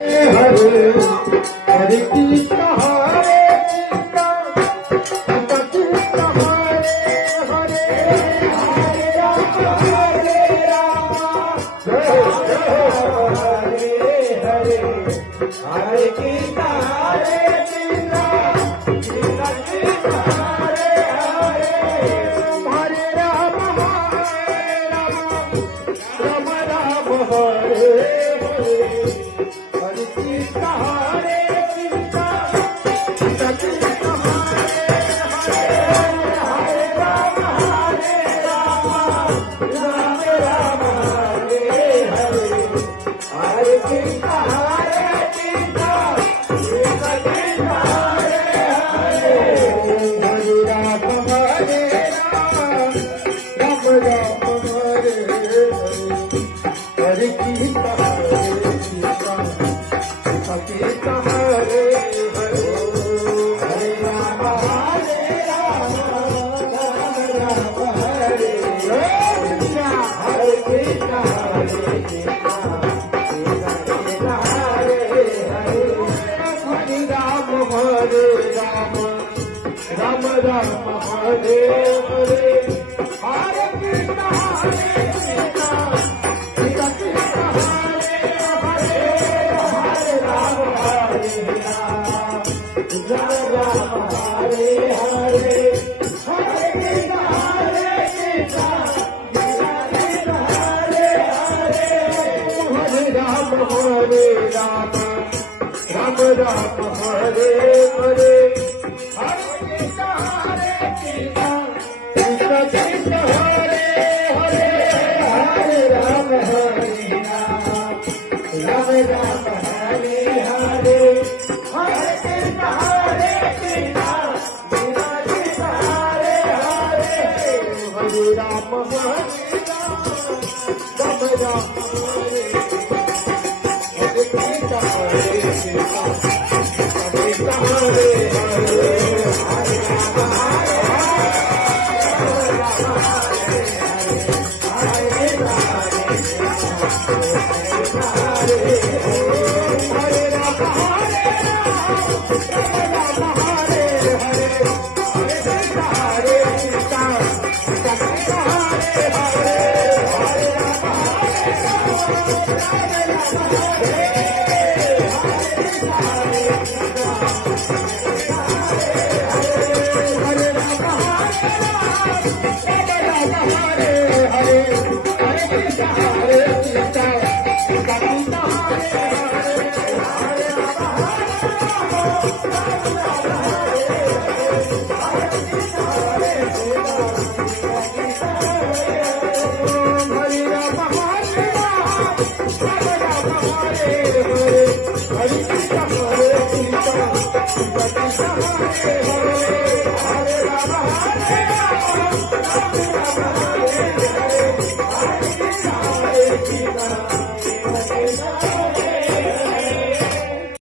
Hare Hare Krishna Hare Krishna Krishna Hare Hare Hare Ram Hare Hare Hare Krishna Hare Krishna Krishna Krishna Hare Hare Hare Ram Ram Ram Hare Hare Hare Krishna Hare Krishna Krishna Krishna Hare Hare Hare Ram Ram Ram Hare Hare Hare Krishna Hare Krishna Krishna Krishna Hare Hare Hare Ram Ram Ram Hare Hare Hare Krishna Hare Krishna Krishna Hare Hare Hare Ram Ram Hare Krishna Hare Krishna Krishna Hare Hare Hare Ram Ram Ram Hare Hare Hare Krishna Krishna Krishna Hare Hare Hare Ram Ram Hare Hare Hare Krishna Krishna Hare Hare Hare Ram Ram Ram Hare Hare Hare Krishna Krishna Krishna Hare Hare Hare Ram Ram Hare Hare Hare Krishna Krishna Krishna Hare Hare Hare Ram Ram Hare Hare Krishna Hare Krishna Krishna Hare Hare Hare Ram Hare